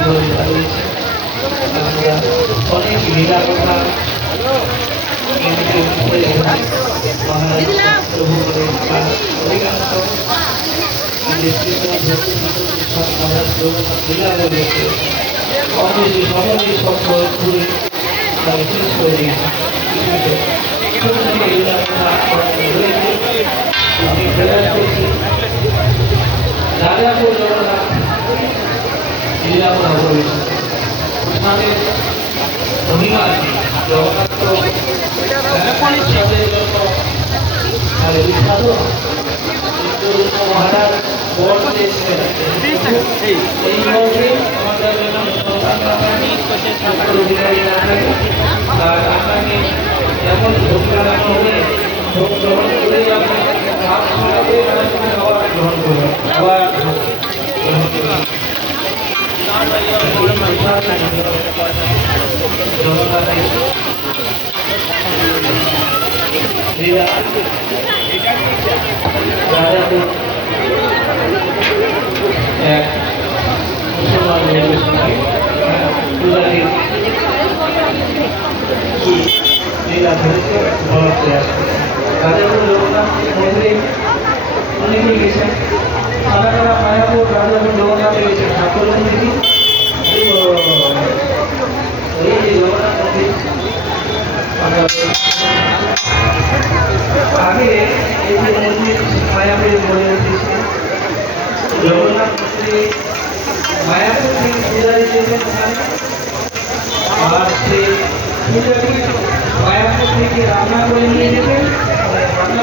রয়েছে আমরা অনেক লীলা কথা অধিকাংশ লীলা রয়েছে অবশ্যই সকলেই দিয়েছে ছোট ছোট লীলা কথা রয়েছে আমি ফেরার করছি রাজাপুর জগন্নাথ কথা রয়েছে ওখানে মহিমা জগন্নাথ বিখ্যাত মহারাজ বড় দিয়েছিলেন এই অধিকারী আবার এক। মুসলমান লীলা ধরেছে বলার প্রয়াস রাজাপুর লোকনাথ মন্দিরে অনেকেই গেছেন সাদা কালা মায়াপুর রাজাপুর লোকনাথে গেছেন ঠাকুর মন্দিরই এই যে জগন্নাথ মন্দির আগে এই আর পূজারি মায়াপুর থেকে রান্না করে নিয়ে যেতেন রান্না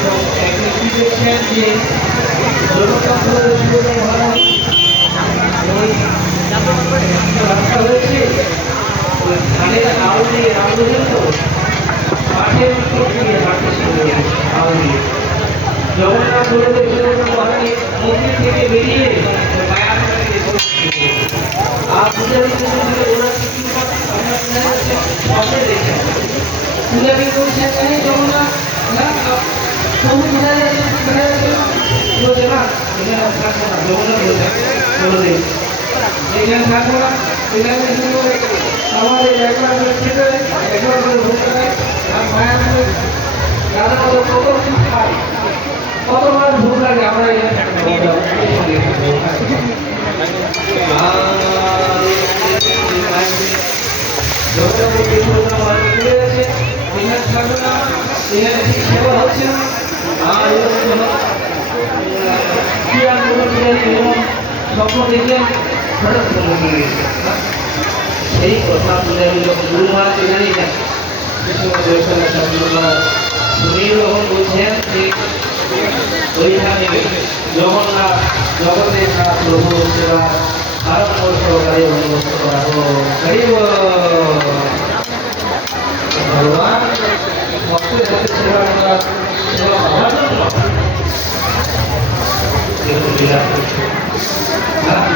দেখছেন যে রাস্তা হয়েছে ধানের শুরু করেছে জগন্নাথ থেকে বেরিয়ে মায়া আর পূজারী ওরা কি স্বপ্নে দেখছেন পূজারী বলছেন এই জগন্নাথ না প্রভু কোথায় যাচ্ছে কোথায় যাচ্ছে বলছে না এখানে থাকব না জগন্নাথ বলছে বলে এখানে থাকব না এখানে আমাদের একবার করে খেতে একবার করে ভোগ আর মায়া করে দাদা কত কত কিছু খায় কতবার ভোগ লাগে আমরা এখানে না। সেই কথা বলে গুরু মহারাজ জানি না সুনীল রহন বলছেন যে ওইখানে জগন্নাথ জগতের হরি বল। ভগবান ভক্তের হাতে সেবা করা সেবা পাওয়ার জন্য এরকম লীলা করছে। হ্যাঁ? তো সেই জন্য